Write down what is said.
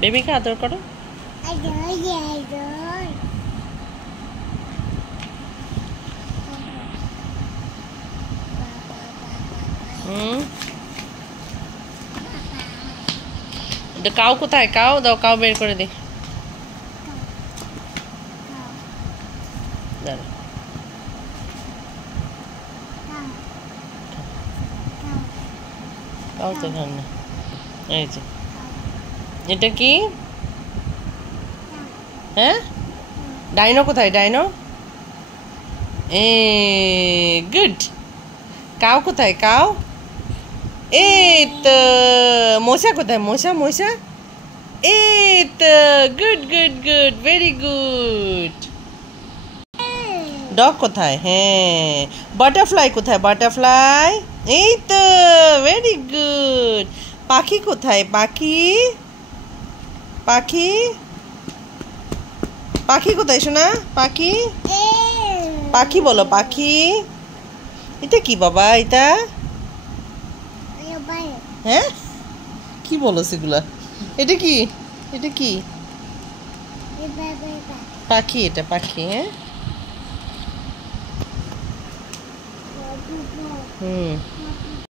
বেবিকে আদর করো। কাউ কোথায়? কাউ দাও, কাউ বের করে দি। কাউ তো এখানে। এই যে এটা কি? হ্যাঁ, ডাইনো কোথায়? Dino a good. কাউ কোথায়? কাউ এই তো। মশা কোথায়? মশা মশা এই তো। Good good good, very good. Dog কোথায়? হ্যাঁ। বাটারফ্লাই কোথায়? বাটারফ্লাই এই তো, ভেরি গুড। পাখি কোথায়? পাখি পাখি পাখি কোথায় শোনা? পাখি পাখি বলো, পাখি। এটা কি বাবা? এটা হ্যাঁ, কি বলো সেগুলা? এটা কি? এটা কি পাখি? এটা পাখি। হ্যাঁ, হুম।